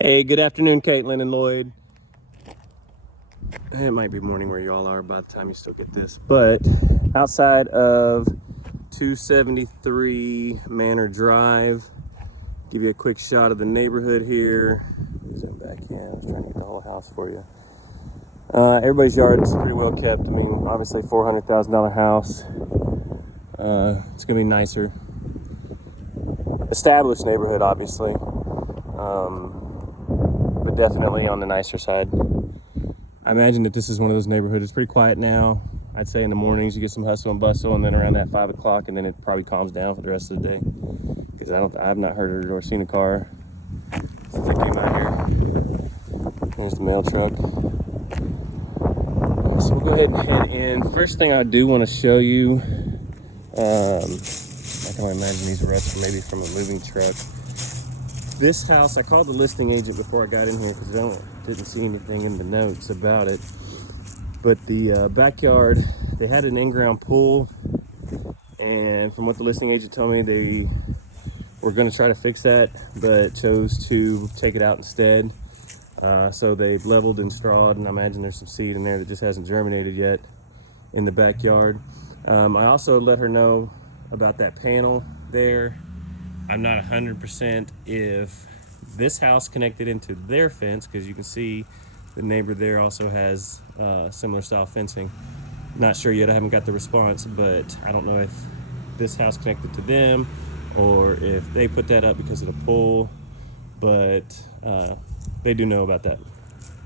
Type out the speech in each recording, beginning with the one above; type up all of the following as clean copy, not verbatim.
Hey, good afternoon, Caitlin and Lloyd. It might be morning where you all are by the time you still get this, but outside of 273 Manor Drive, give you a quick shot of the neighborhood here. Zoom back in. I was trying to get the whole house for you. Everybody's yard is pretty well kept. I mean, obviously $400,000 house. It's gonna be nicer. Established neighborhood, obviously, but definitely on the nicer side. I imagine that this is one of those neighborhoods. It's pretty quiet now. I'd say in the mornings you get some hustle and bustle, and then around that 5 o'clock, and then it probably calms down for the rest of the day. Because I have not heard or seen a car since I came out here. There's the mail truck. So we'll go ahead and head in. First thing I do want to show you, I can only imagine these ruts are maybe from a moving truck. This house, I called the listing agent before I got in here because I didn't see anything in the notes about it. But the backyard, they had an in-ground pool, and from what the listing agent told me, they were going to try to fix that, but chose to take it out instead. So they've leveled and strawed, and I imagine there's some seed in there that just hasn't germinated yet in the backyard. I also let her know about that panel there. I'm not 100% if this house connected into their fence, because you can see the neighbor there also has similar style fencing. Not sure yet, I haven't got the response, but I don't know if this house connected to them or if they put that up because of the pole, but they do know about that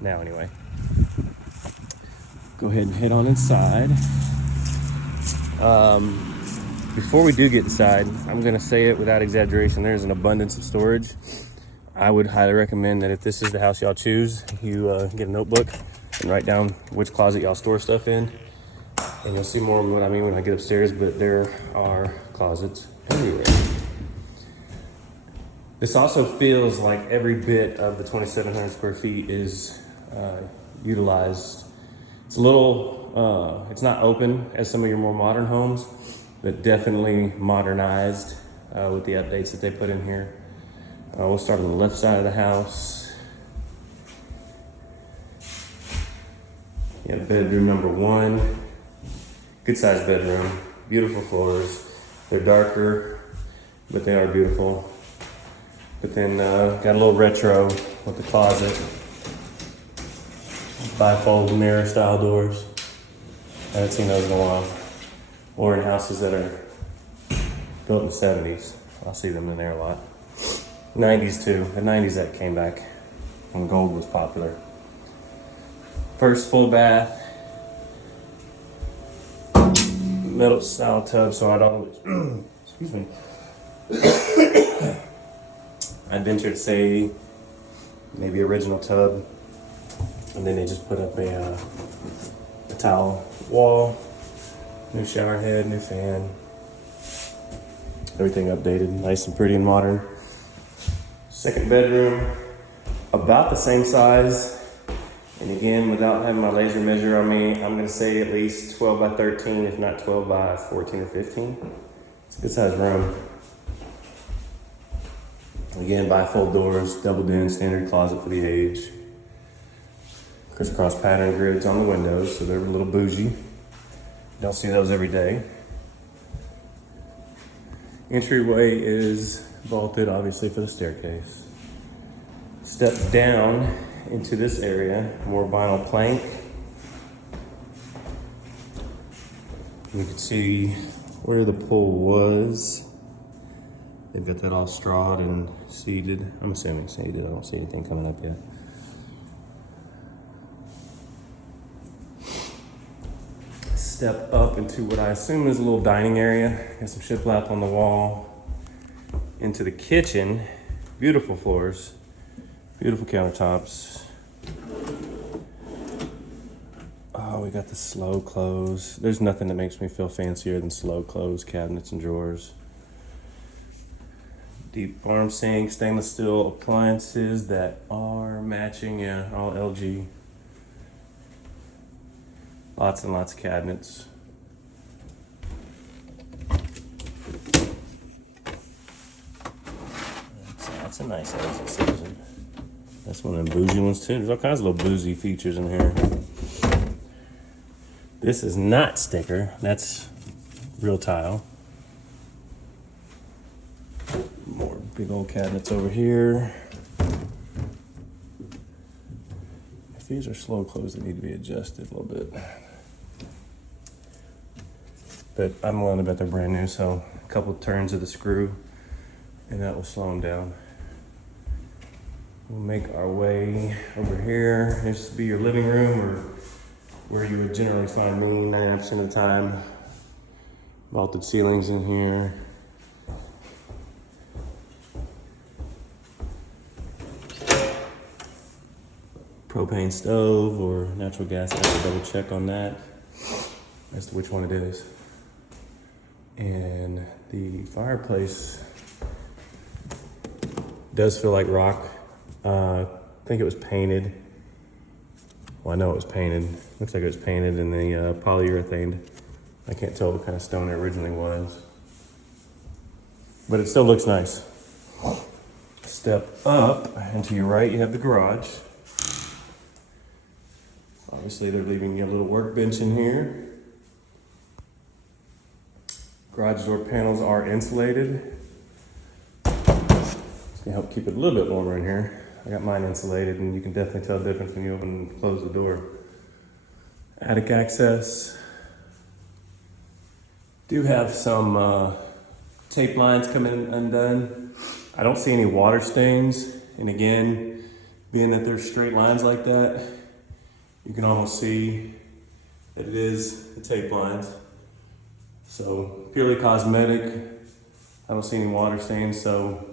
now anyway. Go ahead and head on inside. Before we do get inside, I'm gonna say it without exaggeration, there's an abundance of storage. I would highly recommend that if this is the house y'all choose, you get a notebook and write down which closet y'all store stuff in. And you'll see more of what I mean when I get upstairs, but there are closets everywhere. This also feels like every bit of the 2,700 square feet is utilized. It's a little, it's not open as some of your more modern homes, but definitely modernized with the updates that they put in here. We'll start on the left side of the house. You have bedroom number 1. Good sized bedroom, beautiful floors. They're darker, but they are beautiful. But then got a little retro with the closet. Bifold mirror style doors. I haven't seen those in a while. Or in houses that are built in the 70s. I'll see them in there a lot. 90s too. The 90s that came back when gold was popular. First full bath. Metal style tub, so I'd always, excuse me. I'd venture to say maybe original tub. And then they just put up a towel wall. New shower head, new fan. Everything updated, nice and pretty and modern. Second bedroom, about the same size. And again, without having my laser measure on me, I'm gonna say at least 12 by 13, if not 12 by 14 or 15. It's a good sized room. Again, bifold doors, doubled in, standard closet for the age. Crisscross pattern grids on the windows, so they're a little bougie. Don't see those every day. Entryway is vaulted, obviously, for the staircase. Step down into this area, more vinyl plank. You can see where the pool was. They've got that all strawed and seeded. I'm assuming seeded. I don't see anything coming up yet. Step up into what I assume is a little dining area. Got some shiplap on the wall. Into the kitchen. Beautiful floors. Beautiful countertops. Oh, we got the slow close. There's nothing that makes me feel fancier than slow close cabinets and drawers. Deep farm sink, stainless steel appliances that are matching, yeah, all LG. Lots and lots of cabinets. That's a nice LG Citizen. That's one of them bougie ones too. There's all kinds of little bougie features in here. This is not sticker. That's real tile. More big old cabinets over here. If these are slow closed, they need to be adjusted a little bit. But I'm willing to bet they're brand new, so a couple turns of the screw and that will slow them down. We'll make our way over here. This will be your living room, or where you would generally find me 9% of the time. Vaulted ceilings in here. Propane stove or natural gas. I have to double check on that as to which one it is. And the fireplace does feel like rock. I think it was painted. Well, I know it was painted. Looks like it was painted in the polyurethane. I can't tell what kind of stone it originally was. But it still looks nice. Step up, and to your right you have the garage. Obviously they're leaving you a little workbench in here. Garage door panels are insulated. It's gonna help keep it a little bit warmer in here. I got mine insulated, and you can definitely tell the difference when you open and close the door. Attic access. Do have some tape lines coming undone. I don't see any water stains, and again, being that there's straight lines like that, you can almost see that it is the tape lines. So purely cosmetic. I don't see any water stains, so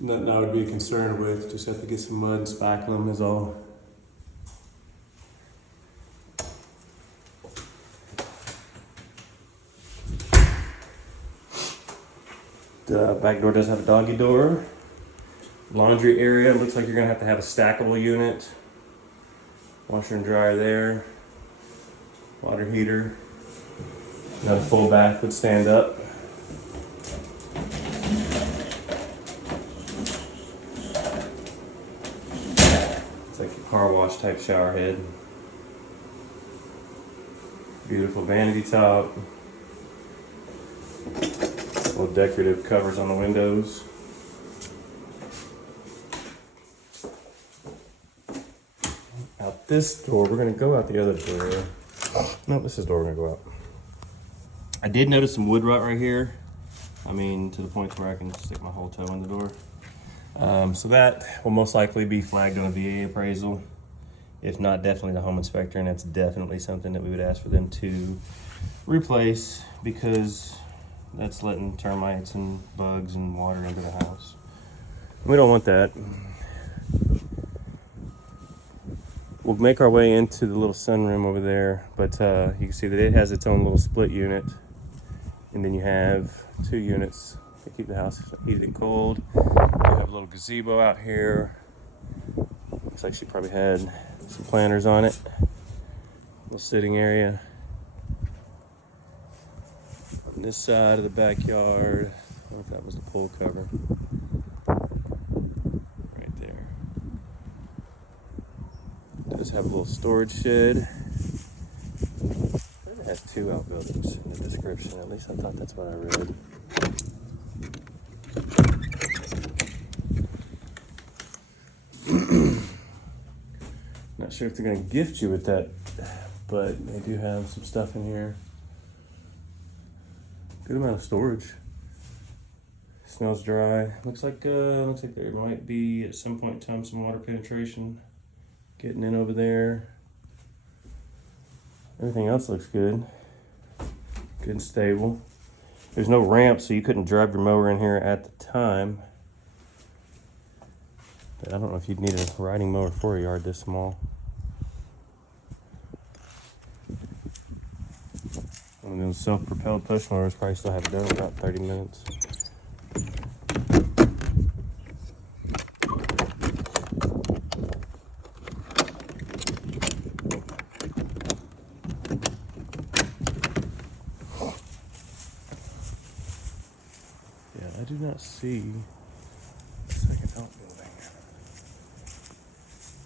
nothing I would be concerned with. Just have to get some mud and spackle them is all. The back door does have a doggy door. Laundry area, it looks like you're gonna have to have a stackable unit. Washer and dryer there. Water heater. Another full bath would stand up. It's like a car wash type shower head. Beautiful vanity top. Little decorative covers on the windows. Out this door, we're gonna go out the other door. No, this is the door we're gonna go out. I did notice some wood rot right here. I mean, to the point where I can stick my whole toe in the door. So that will most likely be flagged on a VA appraisal. If not, definitely the home inspector, and that's definitely something that we would ask for them to replace, because that's letting termites and bugs and water into the house. We don't want that. We'll make our way into the little sunroom over there, but you can see that it has its own little split unit. And then you have 2 units to keep the house heated and cold. You have a little gazebo out here. Looks like she probably had some planters on it. Little sitting area. On this side of the backyard, I don't know if that was the pool cover. Right there. It does have a little storage shed. It has 2 outbuildings in the description. At least I thought that's what I read. Not sure if they're going to gift you with that, but they do have some stuff in here. Good amount of storage. Smells dry. Looks like there might be at some point in time some water penetration getting in over there. Everything else looks good. Good and stable. There's no ramp, so you couldn't drive your mower in here at the time. But I don't know if you'd need a riding mower for a yard this small. One of those self-propelled push mowers probably still have it done in about 30 minutes. Yeah, I do not see a second outbuilding.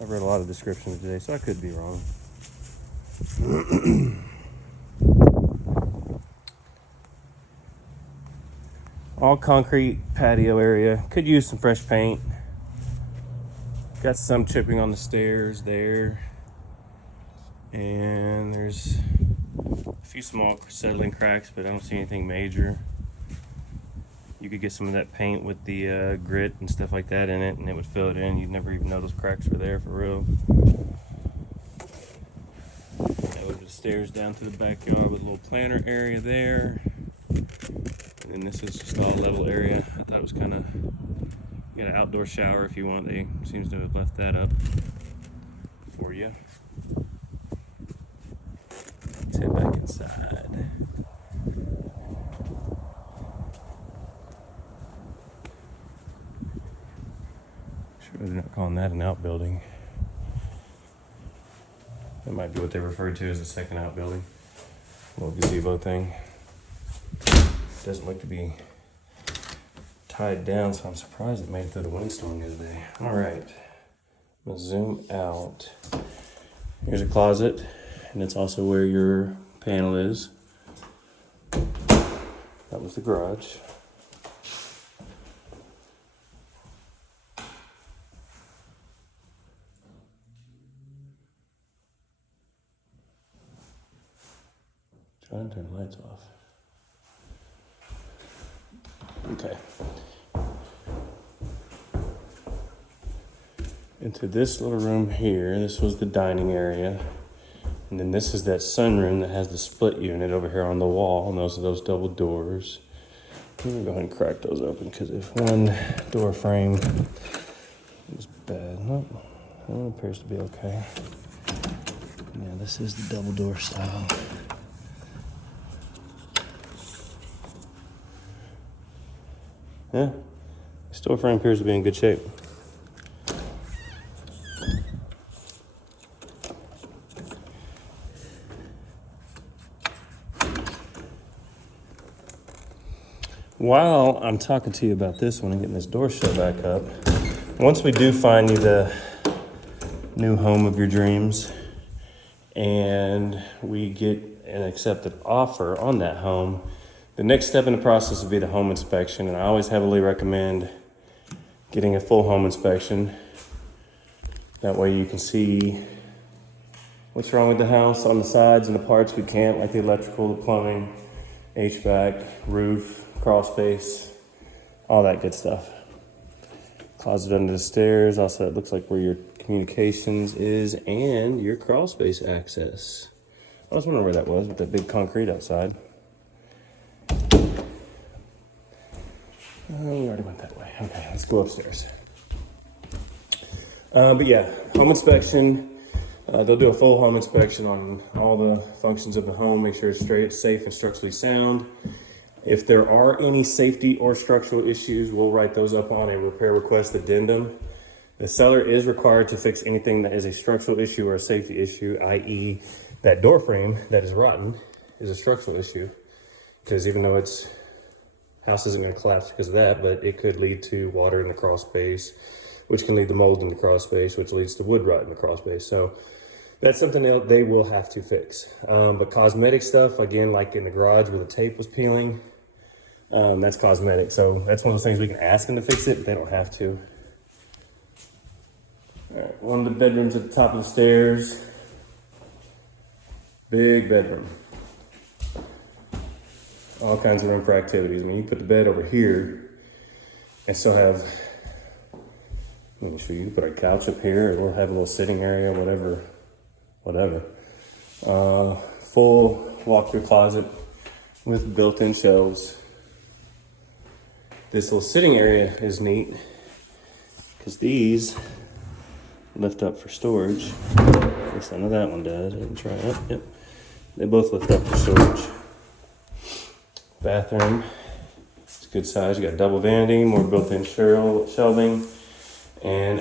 I've read a lot of descriptions today, so I could be wrong. All concrete patio area. Could use some fresh paint. Got some chipping on the stairs there. And there's a few small settling cracks, but I don't see anything major. You could get some of that paint with the grit and stuff like that in it, and it would fill it in. You'd never even know those cracks were there for real. Over the stairs down to the backyard with a little planter area there. And then this is just all level area. I thought it was kind of, you got an outdoor shower if you want. They seems to have left that up for you. Let's head back inside. Sure they're not calling that an outbuilding. That might be what they referred to as the second outbuilding. Little gazebo thing. Doesn't look to be tied down, so I'm surprised it made it through the windstorm the other day. All right, I'm gonna zoom out. Here's a closet, and it's also where your panel is. That was the garage. Trying to turn the lights off. Okay. Into this little room here, this was the dining area. And then this is that sunroom that has the split unit over here on the wall, and those are those double doors. I'm gonna go ahead and crack those open, because if one door frame is bad, nope, that one appears to be okay. Yeah, this is the double door style. Yeah, this door frame appears to be in good shape. While I'm talking to you about this one and getting this door shut back up, once we do find you the new home of your dreams and we get an accepted offer on that home, the next step in the process would be the home inspection. And I always heavily recommend getting a full home inspection. That way you can see what's wrong with the house on the sides and the parts we can't, like the electrical, the plumbing, HVAC, roof, crawl space, all that good stuff. Closet under the stairs. Also, it looks like where your communications is and your crawl space access. I was wondering where that was with that big concrete outside. We already went that way. Okay, let's go upstairs. But yeah, home inspection. They'll do a full home inspection on all the functions of the home, make sure it's straight, safe, and structurally sound. If there are any safety or structural issues, we'll write those up on a repair request addendum. The seller is required to fix anything that is a structural issue or a safety issue, i.e. that door frame that is rotten is a structural issue. Because even though it's house isn't going to collapse because of that, but it could lead to water in the crawl space, which can lead to mold in the crawl space, which leads to wood rot in the crawl space. So that's something that they will have to fix. But cosmetic stuff, again, like in the garage where the tape was peeling, that's cosmetic. So that's one of those things we can ask them to fix it, but they don't have to. All right, one of the bedrooms at the top of the stairs. Big bedroom. All kinds of room for activities. I mean, you put the bed over here and still have, let me show you, put a couch up here, or we'll have a little sitting area, whatever. Full walk-through closet with built-in shelves. This little sitting area is neat because these lift up for storage. At least I know that one does. I didn't try it. Yep. They both lift up for storage. Bathroom. It's a good size. You got double vanity, more built-in shelving, and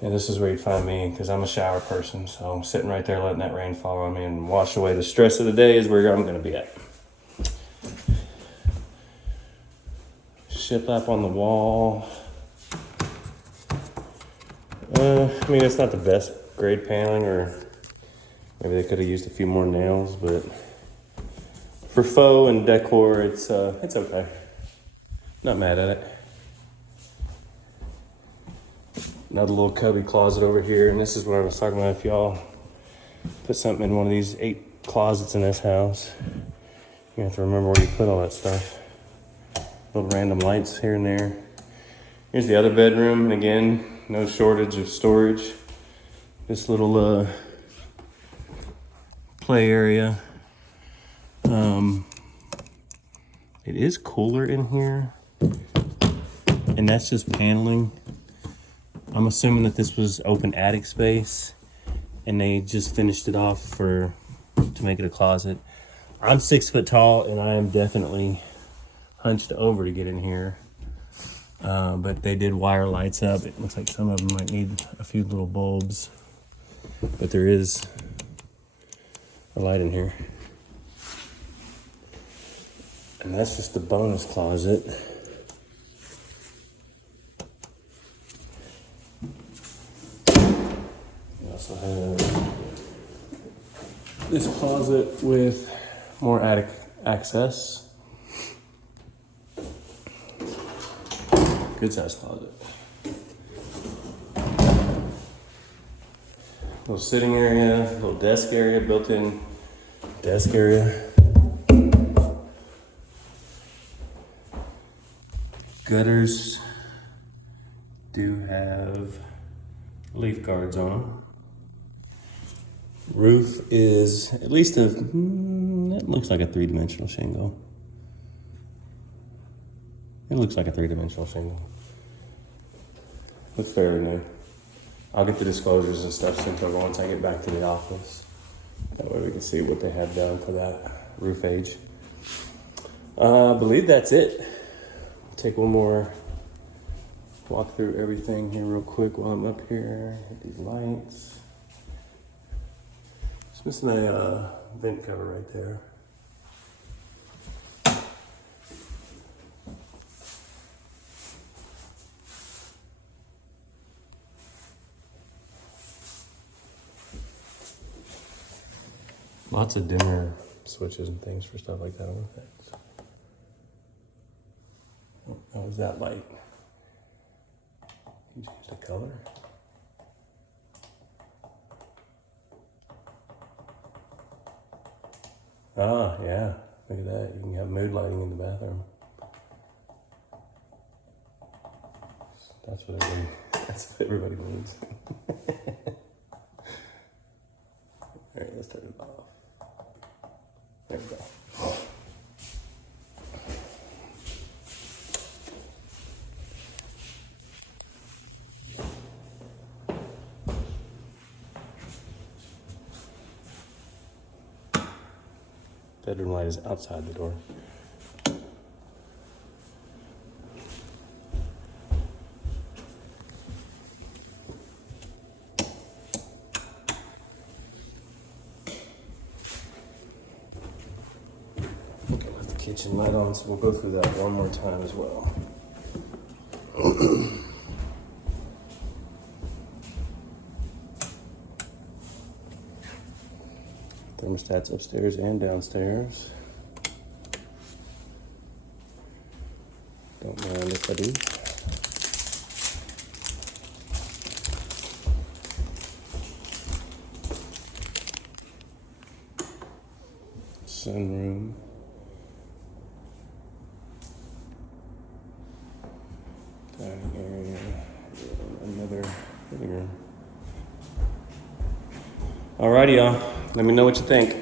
this is where you'd find me because I'm a shower person. So I'm sitting right there letting that rain fall on me and wash away the stress of the day is where I'm going to be at. Shiplap on the wall. I mean, it's not the best grade paneling, or maybe they could have used a few more nails, but for faux and decor, it's okay. Not mad at it. Another little cubby closet over here, and this is what I was talking about. If y'all put something in one of these 8 closets in this house, you have to remember where you put all that stuff. Little random lights here and there. Here's the other bedroom, and again, no shortage of storage. This little play area. It is cooler in here, and that's just paneling. I'm assuming that this was open attic space, and they just finished it off to make it a closet. I'm 6 foot tall, and I am definitely hunched over to get in here. But they did wire lights up. It looks like some of them might need a few little bulbs, but there is a light in here. And that's just the bonus closet. We also have this closet with more attic access. Good sized closet. Little sitting area, little desk area, built-in desk area. Gutters do have leaf guards on them. Roof is at least it looks like a 3-dimensional shingle. It looks like a 3-dimensional shingle. Looks fairly new. I'll get the disclosures and stuff sent over once I get back to the office. That way we can see what they have down for that roof age. I believe that's it. Take one more walk through everything here real quick while I'm up here. Hit these lights. Just missing a vent cover right there. Lots of dimmer switches and things for stuff like that on the fence. How was that light? You change the color. Ah, yeah. Look at that. You can have mood lighting in the bathroom. That's what everybody needs. All right, let's turn it off. There we go. Bedroom light is outside the door. Okay, left the kitchen light on, so we'll go through that one more time as well. Thermostats upstairs and downstairs. Don't mind if I do. Sunroom. Dining area. Another living room. Alrighty, y'all. Let me know what you think.